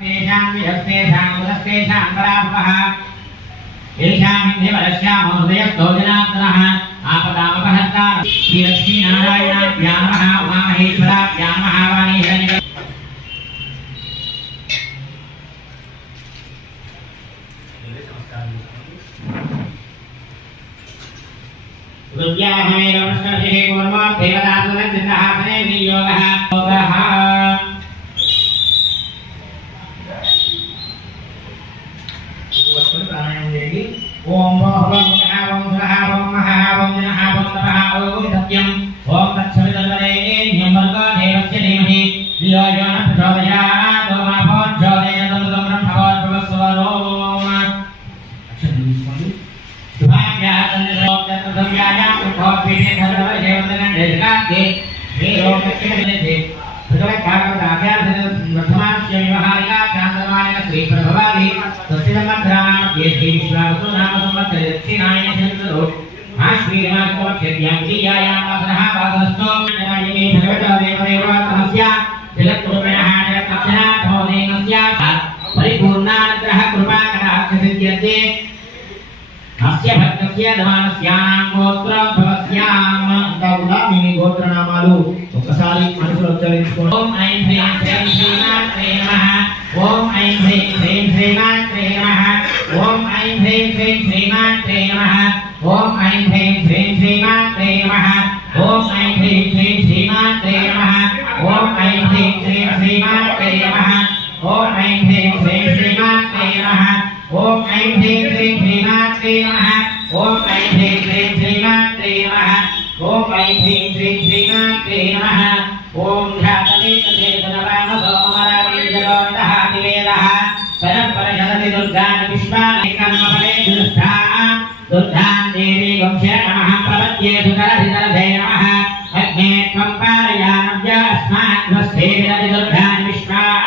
तेषां विहस्तेषां पुरस्तेषां पराभवः तेषां हिन्दिवरस्यामो हृदयस्थो जनार्दनः आपदामपहर्ता श्रीलक्ष्मीनारायणाभ्यां नमः उमामहेश्वराभ्यां नमः वाणी हिरण्य रुद्याहमेवमष्टशिः कुर्मो देवतात्मनचिन्नहासने वियोगः ओम भगवं महावं स्वाहावं महावं जनहावं तपः ओम सत्यं ओम तत्सवितुर्वरेण्यं भर्गो देवस्य धीमहि धियो यो न प्रचोदयात् ओम भोज्योदयं तमृतं ब्रह्मभोज्भवस्वरोम अक्षरं తీసుకోండి శుభాభ్యాసంద్రవ్యాయాం భోజ్పీఠే భద్రవదేవతగండే జగాద్దే हे ओम दक्षिणदिने भगवत् भागवत आख्यान वर्तमानस्य व्यवहारिका चांद्रमायन श्री प्रभवादि सत्यसंवत्सराणां श्री विश्वावसु नाम संवत्सरे दक्षिणायने चन्द्रो आश्वीरमासोक्षेत्यां द्वितीयायां वासरः वासरस्थो नारायणे भगवतो देवदेवतामस्य जगद्गुरुणः जगत्क्षणाधोदेनस्य परिपूर्णानुग्रह कृपाकटाक्षसिद्ध्यते अस्य भक्तस्य धमानस्यानां गोत्रोद्भवस्यां దౌలామిని గోత్రనామాలు ఒకసారి మనసులో ఉచ్చరించుకోండి ఓం ఐం హ్రీం శ్రీం శ్రీమాత్రే నమః ఓం ఐం హ్రీం శ్రీం శ్రీమాత్రే నమః ఓం ఐం హ్రీం శ్రీం శ్రీమాత్రే నమః ఓం ఐం హ్రీం శ్రీం శ్రీమాత్రే నమః ఓం ఐం హ్రీం శ్రీం శ్రీమాత్రే నమః ఓం ఐం హ్రీం శ్రీం శ్రీమాత్రే నమః ఓం ఐం హ్రీం శ్రీం శ్రీమాత్రే నమః ఓం ఐం హ్రీం శ్రీం శ్రీమాత్రే నమః ఓం ఐం హ్రీం శ్రీం శ్రీమాత్రే నమః ओम ऐं ह्रीं श्रीं श्रीमात्रे नमः ओम ध्यातवेतचेतनवामसोमरावीर्जगोन्दः निवेदः परम्परशरति दुर्गान् विश्वानिकर्मफले दुष्टाः दुर्गान् देवी वंशे नमः प्रपद्ये सुकरधितरधे नमः अग्ने त्वं पालयानव्य अस्माद्वस्ते विरति दुर्गान् विश्वाः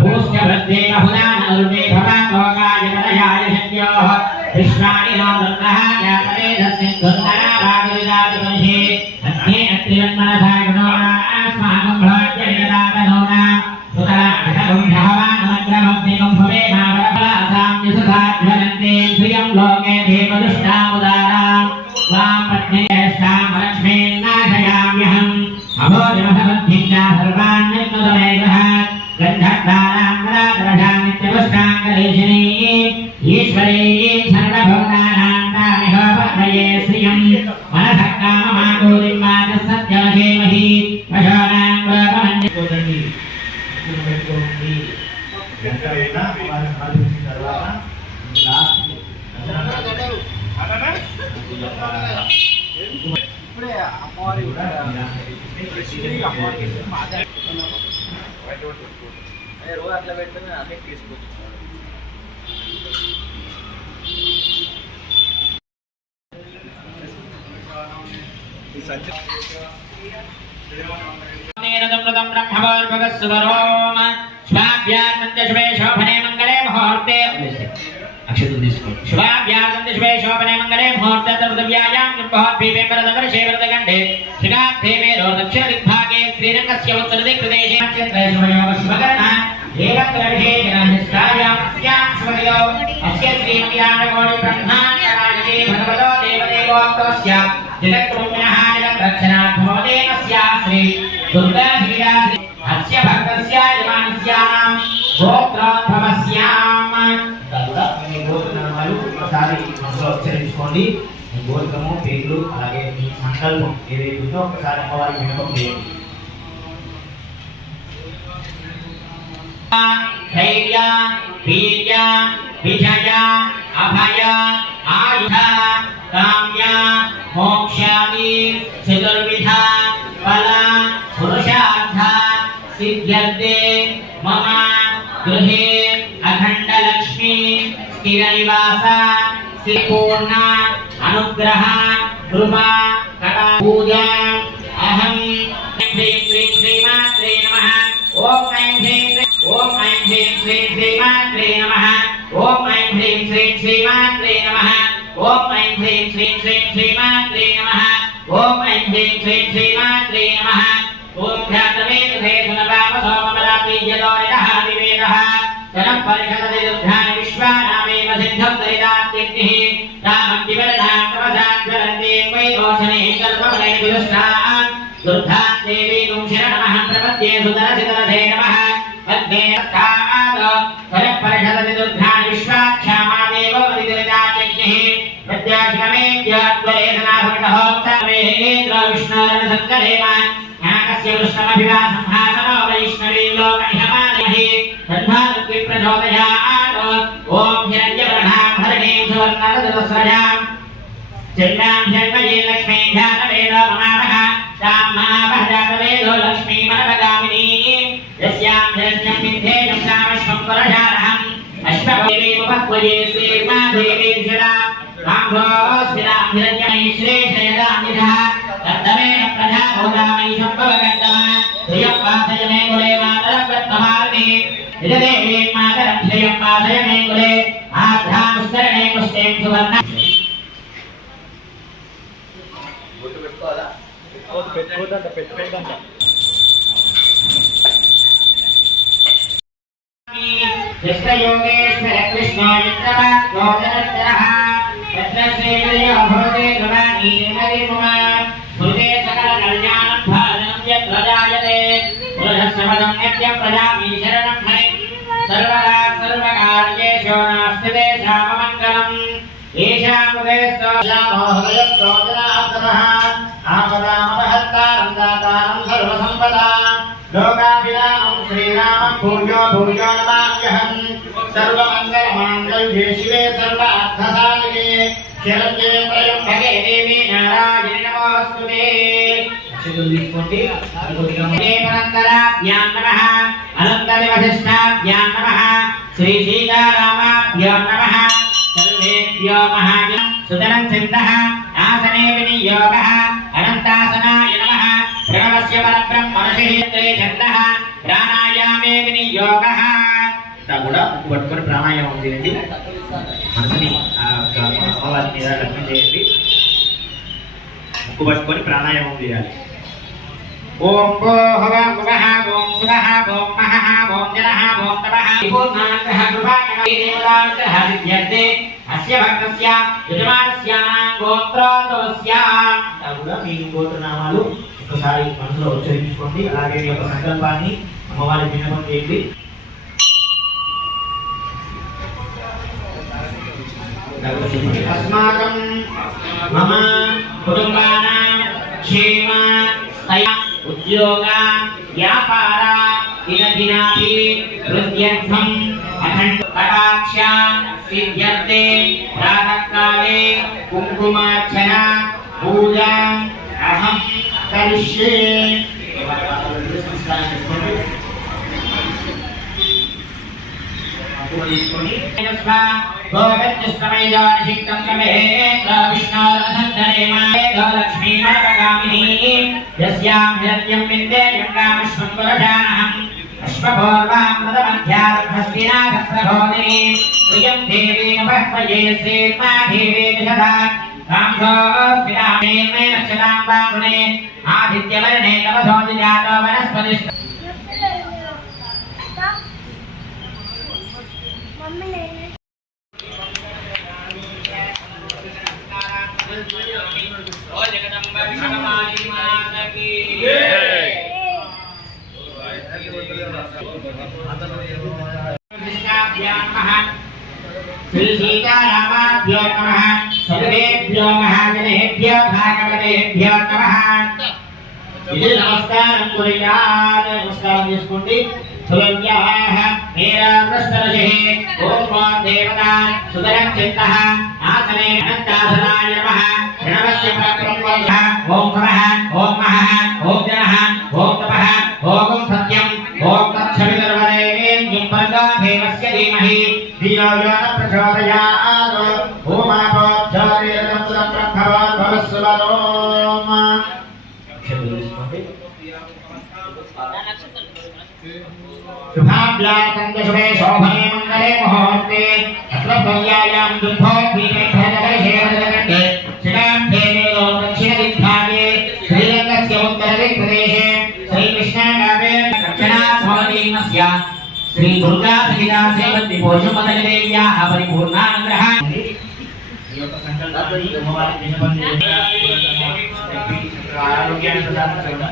भूस्य वृद्धे बहुलानरुणे भवातोकाय तनयाय शक्योः विश्वानि नो दुर्गः जातवेदस्य दुर्गणा भागविदादिपरिषे अग्ने अत्रिवन्मनसायणोना अस्माकं भोज्यनिदावनोना सुतराक्षकं भवानमग्रमग्निकं भवेमावरफलासां यशसाज्वलन्ते श्रियं लोके देवदुष्टामुदारां त्वां पत्नीयष्टां लक्ष्मीन्नाशयाम्यहम् अभोजमहमद्धिं च सर्वान् निर्नुदमे गृहात् गन्धद्वारां वरादरजां नित्यपुष्टाङ्गलेशिनी ईश्वरीं सर्वभूतानां तामिह पद्मये श्रियं मनसः काममागोरिं मातः सत्यवधेमहि पशूनां प्रपमन्यकोदण्डि गुरुमेकोदण्डि ఎంతైనా వారి సాధించిన తర్వాత లాస్ట్ ఇప్పుడే అమ్మవారి కూడా అమ్మవారికి రోజు అట్లా పెడితే అన్నీ తీసుకోవచ్చు ब्रह्मभगस्वरोम शुभाभ्यासंशुभे शोभने मंगले मुहूर्ते अक्षतु తీసుకోండి शुभाभ्यासंशुभे शोभने मंगले मुहूर्ते तद्व्यायां बिंबरदवर्षेवरदगण्डे शिखाभेमे दक्षिणदिग्भागे श्रीरङ्गस्य उत्तरदिक्प्रदेशे शुभकरणः एवत्रविशेषणनिष्ठायां शुभयो अस्य श्रीमद्यानकोटि ब्रह्माण्डराजये भगवतो देवदेवोक्तस्य जगद्गुरुणः जगद्रक्षणार्थो देवस्य श्री दुर्गा श्रीराश्री अस्य भक्तस्य यजमानस्यां गोत्रोद्भवस्यां మీ గోత్రనామాలు ఒకసారి మనసులో ఉచ్చరించుకోండి. మీ గోత్రము పేర్లు అలాగే మీ సంకల్పం ఏదైతే ఉందో ఒకసారి అమ్మవారి విన్నపం చేయండి. ధైర్య వీర్య విజయ అభయ ఆయుధ కామ్య మోక్షాది చతుర్విధ ఫల పురుషార్థ సిద్ధ్యర్థే మమ గృహే అఖండ లక్ష్మీ స్థిర నివాస శ్రీపూర్ణ అనుగ్రహ కృపా కటా పూజా అహం హ్రీం శ్రీం శ్రీమాత్రే నమః ఓం ఐం హ్రీం ఓం ఐం హ్రీం శ్రీం శ్రీమాత్రే నమః ఓం ఐం హ్రీం శ్రీం శ్రీమాత్రే నమః ఓం ఐం హ్రీం శ్రీం శ్రీం శ్రీమాత్రే నమః ఓం ఐం హ్రీం శ్రీం శ్రీమాత్రే నమః ఓం ధ్యాతవేదసేనవామసోమమలాపీజ్యదోరిణః వివేదః तनः परिषदति दुर्धानि विश्वानामेव सिद्धं दरिदात्यग्निः तामं विवर्णां तपसां ज्वलन्ति वैरोचने कल्पमने विदुष्टां दुर्धां देवीं शरणमहं प्रपद्ये सुदर्शितरसे नमः अग्ने स्थाद तनः परिषदति दुर्धानि विश्वाक्षामादेव दरिदात्यग्निः प्रत्याशिनमेद्याद्वरे सनासमटहोत्सवेन्द्र विष्णोरनसङ्करेम ज्ञानस्य कृष्णमभिवासंहासनो वैष्णवी लोकमिहमानहि तन्मारुति प्रचोदयात् ॐ हिरण्यवर्णां हरिणीं सुवर्णरजतस्रजां चण्डां हिरण्मयीं लक्ष्मीं ध्यातवेदो ममावः तां महावः जातवेदो लक्ष्मीमनवगामिनीं यस्यां हिरण्यं विद्धेयं सामश्वं पुरशारहम् अश्वदेवीमुपत्वये श्रीर्मादेवी शिरा रामोऽस्मिनां हिरण्यमयी श्रेष्ठयदां निधः तद्धमेन प्रजाभूतामयि सम्भवगन्तमः श्रियं वासय मे कुले मातरं देवी मातरं श्रियं वासय मे कुले आभ्रामुष्करणे पुष्टें सुवर्णा कृष्णयोगेश्वर कृष्णो मित्रवा गोदरत्तरः तत्र श्रीविजयो भवते ध्रुवाणी निर्मलिमुमा स्मृते सकलकल्याणं भाजनं यत्र जायते पुरुषस्वपदं नित्यं प्रजामि शरणं हरिं सर्वदा सर्वकार्येषु नास्ति तेषाममङ्गलम् येषां हृदयस्थो हृदयस्थो जनार्दनः आपदामपहर्तारं दातारं सर्वसम्पदां लोकाभिरामं श्रीरामं भूयो भूयो नमाम्यहम् सर्वमङ्गलमाङ्गल्ये शिवे सर्वार्थसाधिके शरण्ये त्र्यम्बके देवी नारायणि नमोऽस्तुते अनन्तराभ्यां नमः अनन्तरिवशिष्टाभ्यां नमः श्रीसीतारामाभ्यो नमः सर्वेभ्यो महाजन सुतरं सिद्धः आसने विनियोगः अनन्तासनाय नमः प्रणवस्य परब्रह्मणशिरे छन्दः प्राणायामे विनियोगः కూడా పట్టుకొని ప్రాణాయామం చేయండి మనసుని అమ్మవారి మీద లగ్నం చేయండి ముక్కు పట్టుకొని ప్రాణాయామం చేయాలి ఓం భోః భువః ఓం శుభః ఓం మహః ఓం జనః ఓం తపః పూర్ణాంగః కృపాకరః విద్యతే అస్య భక్తస్య యజమానస్య గోత్రోతోస్య కూడా మీ గోత్రనామాలు ఒకసారి మనసులో ఉచ్చరించుకోండి అలాగే మీ యొక్క సంకల్పాన్ని అమ్మవారి విన్నపం చేయండి अस्माकं मम कुटुम्बानां क्षेम स्थैर्य उद्योग व्यापार दिनदिनापि वृद्ध्यर्थम् अखण्ड कटाक्ष सिद्ध्यर्थे प्रातःकाले कुङ्कुमार्चना पूजा अहं करिष्ये यस्यां हिरण्यं विद्येयं कामश्वं पुरुषाणहम् अश्वपूर्वां मदमध्यादभस्तिनाथप्रभोदिनी प्रियं देवीमुपह्वये श्रीर्माधेवी विशदात् कांसोऽस्मिनामे मे नक्षतां बाहुने आदित्यवर्णे नवसोऽधिजातो वनस्पतिश्च श्री सीतारामाभ्यो नमः सर्वेभ्यो महाजनेभ्यो भागवतेभ्यो नमः इति नमस्कारं कुर्यात् नमस्कारं చేసుకోండి सुरव्याः नीरावृष्टरशिः ओम देवता सुदरं चित्तः आसने अनन्तासनाय नमः प्रणवस्य परब्रह्मः ओम नमः ओम महः ओम जनः ओम तपः ओम सत्यं ओम तच्छवितर्वरेण्यं भर्गो देवस्य धीमहि धियो यो न प्रचोदयात् ओम आपोज्योतिरं सुरप्रभवत् भवस्वरोम शुभाभ्यासन्दशुभे शोभने मङ्गले मुहूर्ते अत्र भव्यायां दुर्भोग्भीमे भजगर्षेवजगण्डे शिलाभ्येवेलो दक्षिणदिग्भागे श्रीरङ्गस्य उत्तरदिक्प्रदेशे श्रीकृष्णागावे दक्षिणात् भवतीमस्य శ్రీ దుర్గా సహితా సేవతి పోషమతలి దేవ్యాః పరిపూర్ణానుగ్రహ ఈ యొక్క సంకల్పాన్ని అమ్మవారి దినబంధు ఆరోగ్యాన్ని ప్రసాదించండి.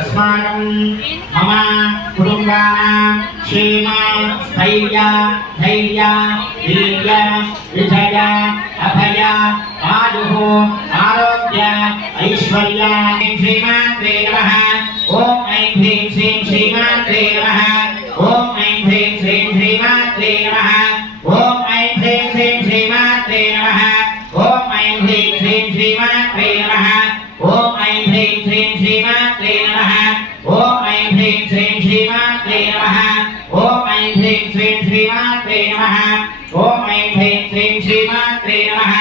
अस्माकं मम कुटुम्बानां क्षेम स्थैर्य धैर्य वीर्य विजय अभय आयुः आरोग्य ऐश्वर्य श्रीमात्रे नमः। ॐ ऐं ह्रीं श्रीं श्रीमात्रे नमः। ॐ ऐं ह्रीं श्रीं श्रीमात्रे नमः। ॐ ऐं ह्रीं श्रीं श्रीमात्रे नमः। ॐ ऐं ह्रीं श्रीं श्रीमात्रे नमः। ॐ ऐं ह्रीं श्रीं श्रीमात्रे नमः। ॐ ऐं ह्रीं श्रीं श्रीमात्रे नमः। ॐ ऐं ह्रीं श्रीं श्रीमात्रे नमः। ॐ ऐं ह्रीं श्रीं श्रीमात्रे नमः।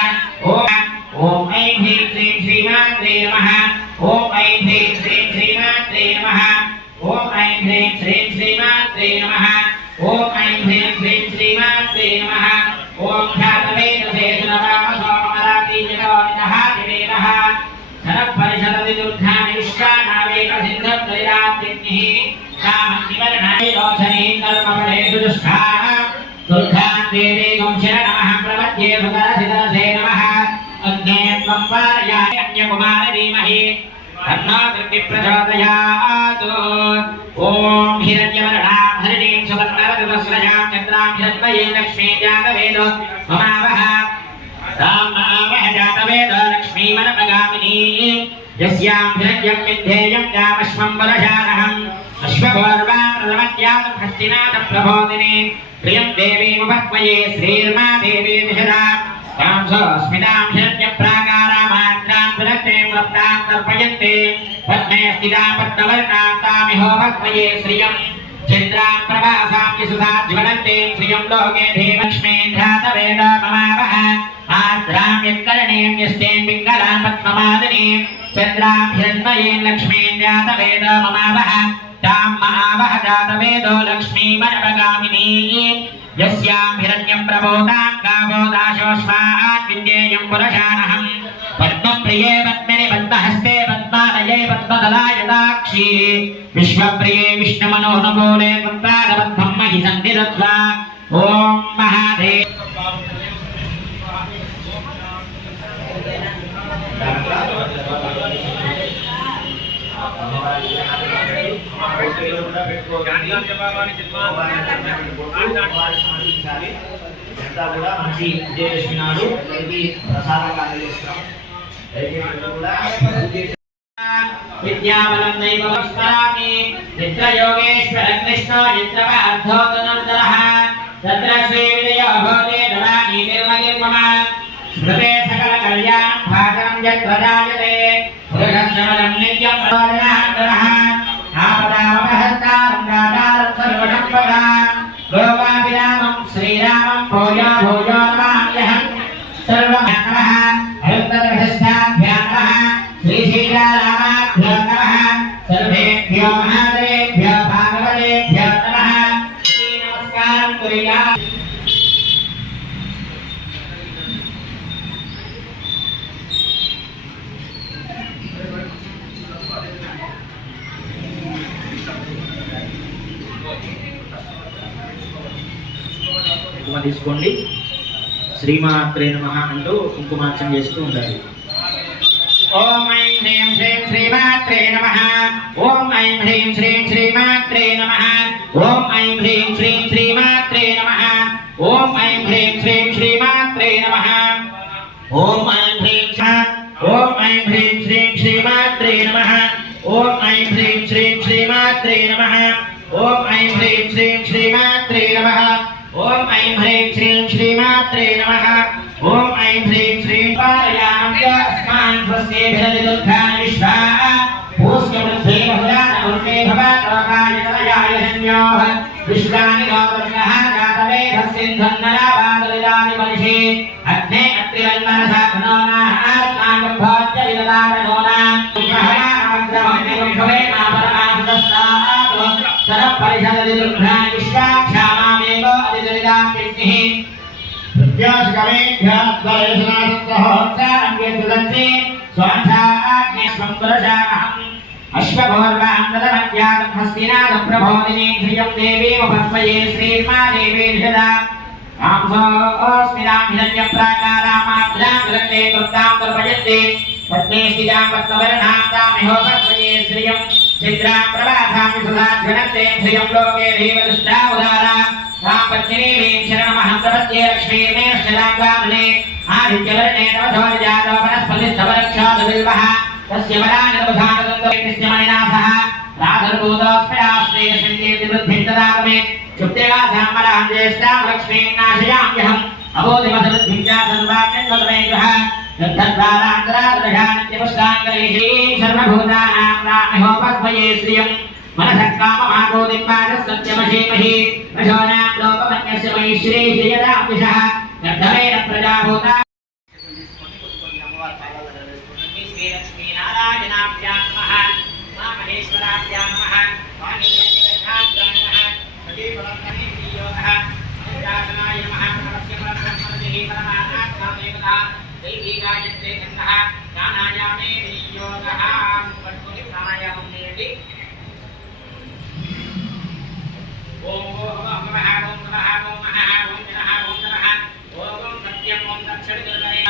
ॐ ऐं ह्रीं श्रीं श्रीमात्रे नमः। ॐ ऐं ह्रीं श्रीं श्रीमात्रे नमः। ॐ ऐं ह्रीं श्रीं श्रीमात्रे नमः। ॐ ऐं ह्रीं श्रीं श्रीमात्रे नमः। ॐ ख्यातवेदसे सुनवामसोमरातीजगोनितः दिवेदः सरपरिषदति दुर्गानि विश्वानावेक सिद्धत्रिरात्रिः कामन्तिवर्णाय रोचनीं कर्मफलेषु दुष्टाः दुर्गां देवीं शरणमः प्रपद्ये सुतरसितरसे नमः। अग्ने त्वं वारयामि अन्यकुमारधीमहि तन्नो प्रचोदयात्। ॐ हिरण्यवर्णां हरिणीं सुवर्णरजतस्रजां चन्द्रां हिरण्मयीं लक्ष्मीं जातवेद ममावह तामावह जातवेद लक्ष्मीमनपगामिनी यस्यां हिरण्यं विद्धेयं कामश्वं वरशानहम् अश्वगोर्वां प्रथमज्ञातं हस्तिनाथप्रबोधिनी प्रियं देवीमुपह्वये श्रीर्मा देवी दिशरा तां स्वस्मितां हिरण्यप्राकारामात्रां विरक्तें लप्तां तर्पयन्ते पद्मे स्थितां पद्मवर्णां तामिहोपह्वये श्रियं चन्द्रां प्रभासां यशसा ज्वलन्ते श्रियं लोके देवलक्ष्मीं ध्यातवेद ममावह आर्द्रां यत्करणीं यस्तें पिङ्गलां पद्ममालिनीं चन्द्रां हिरण्मयीं लक्ष्मीं ध्यातवेद ममावह तां महावह जातवेदो लक्ष्मीमनपगामिनी यस्यां हिरण्यं प्रबोधां गावोदाशोष्मान् विद्येयं पुरशानहम् पद्मप्रिये पद्मिनि पद्महस्ते पद्मालये पद्मदलाय दाक्षी विश्वप्रिये विष्णुमनोनुकूले पुत्रादपद्मं महि सन्निधत्वा ॐ महादेव అంతా కూడా మంచి విజయదశమి నాడు ఇది ప్రసాదంగా అందజేస్తాం. విద్యాబలం దైవస్మరామి నిద్రయోగేశ్వర కృష్ణో నిద్రవార్ధోదనందరః తత్ర శ్రీ విజయో భోదే దదామి నిర్మగిర్మమ స్మృతే సకల కళ్యాణం భాగం యత్రజాయతే పురుషశ్రవణం నిత్యం ప్రవాదనాంతరః ఆపదామహత్తారం దాతారం సర్వసంపదా గోపాభిరామం శ్రీరామం భూయో భూయో నమామ్యహం సర్వమహః హరితరహస్యాభ్యాం నమః శ్రీసీతారామాభ్యో నమః సర్వేభ్యో మహాదేవ్యో భాగవతేభ్యో నమః. నమస్కారం కుర్యాత్. కుంకుమ తీసుకోండి. శ్రీమాత్రే నమః అంటూ కుంకుమార్చన చేస్తూ ఉండాలి. ఓం ఐం హ్రీం శ్రీం శ్రీమాత్రే నమః. ఓం ఐం హ్రీం శ్రీం శ్రీమాత్రే నమః. ఓం ఐం హ్రీం శ్రీం శ్రీమాత్రే నమః. ఓం ఐం హ్రీం శ్రీం శ్రీమాత్రే నమః. ఓం ఐం హ్రీం ఓం ఐం హ్రీం శ్రీం శ్రీమాత్రే నమః. ఓం ఐం హ్రీం శ్రీం శ్రీమాత్రే నమః. ఓం ఐం హ్రీం శ్రీం శ్రీమాత్రే నమః. ఓం ఐం హ్రీం శ్రీం శ్రీమాత్రే నమః. ఓం ఐం హ్రీం శ్రీం పారయామ్య అస్మాన్ స్వస్తి భిరతి దుర్గాని విశ్వా పూష్యవృద్ధే బహుళానవృద్ధే భవతోకాయ తనయాయ సంయోః విశ్వాని గోవర్గః జాతవేధస్సింధన్నరావాదలిదాని మనిషి అగ్నే అత్రివన్మనసాఘ్నోనాః ఆస్నాగభోజ్య విదదానోనాః విశ్వహయామగ్రమణిభవేనాపరమాసుతస్థాః సరపరిషదతి దుర్గాని విశ్వాక్షామామేవ అతిదురిదాం కీర్తిః ప్రత్యాశకమేభ్యः ద్వయసనాసహోత్సారం యత్సుదంతి స్వాధ్యాయ अश्वं पुरुषाहम् अश्वगोर्वान्दरमज्ञातं हस्तिनादप्रबोधिनीं श्रियं देवीं पद्मये श्रीर्मा देवी निषदा रामसोऽस्मिनां हिरण्यप्राकारामाद्रां विरक्ते कृतां दुर्भजन्ते पद्मे स्थितां पद्मवर्णां तामिहो पद्मये श्रियं चित्रां प्रभासां विसुधाज्वलन्ते श्रियं लोके देवदुष्टा उदारा तां पद्मिनीं शरणमहं प्रपद्ये लक्ष्मीं मे शराङ्गानुने आदित्यवर्णे तवधो जातो वनस्पतिस्तवरक्षादबिल्वः तस्य वरानिर्वधानदन्तमणिनाथः राधर्भूतोऽस्मयास्ते सङ्गीतिवृद्धिं ददामि चुप्तेगासामलां ज्येष्ठां लक्ष्मीं नाशयाम्यहम् अबोधिमसवृद्धिं च सर्वाण्यन्वतमेकः यद्धद्वारान्तरादृशानित्यपुष्टाङ्गैः सर्वभूतानां प्राणिहो पद्मये श्रियं मनसः काममागोदिम्बाजः सत्यमशीमहि प्रशोनां लोकमन्यस्य मयि श्रीश्रियदाम्बिषः गर्धमेन प्रजाभूता नारायणाभ्यां नमः महेश्वराभ्यां नमः वाणीयज्ञाभ्यां नमः सजीवरत्ननियोगः अनुरागनाय नमः नमस्य परब्रह्मणिः परमात्मादेवता दैवीगायत्रे छन्दः ज्ञानायामे विनियोगः पठ्यते प्राणायामं नेति ओम नमः ओम नमः ओम नमः ओम नमः ओम नमः ओम सत्यं ओम दक्षिणगुरुवरे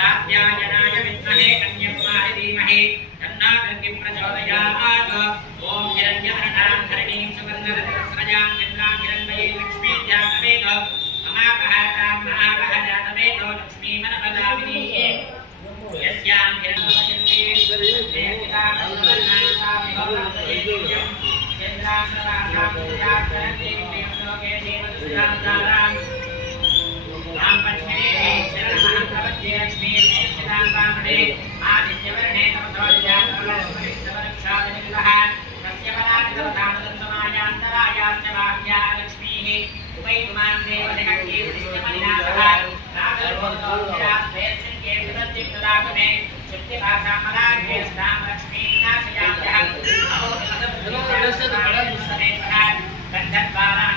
कात्यायनाय विद्महे कन्याकुमारी धीमहि तन्नो दुर्गी प्रचोदयात् ओम हिरण्यवर्णां धरणीं सुगन्धरत्नस्रजां चन्द्रां हिरण्मयीं लक्ष्मीं ध्यातवेद महाभारतां महाभारतावेद लक्ष्मीमनपदामिनी यस्यां हिरण्मयीं देवता चन्द्रां प्रभासां ध्यातवेद लोके देवदुष्टां लक्ष्मी आदित्यवर्णे तमसोजातवरक्षादिनिलः तस्य परादितवधानदन्तमायान्तरायाश्च बाह्या लक्ष्मीः उपैतुमां देवजगत्ये प्रतिष्ठमनिनाथः रागर्भोदोऽस्मिरास्तेऽस्मिन् केतुदद्दिं ददातु मे शुद्धिभाषामलाघ्यस्तां लक्ष्मीं नाशयाम्यहम् अहोदिमसमेतः गन्धद्वारा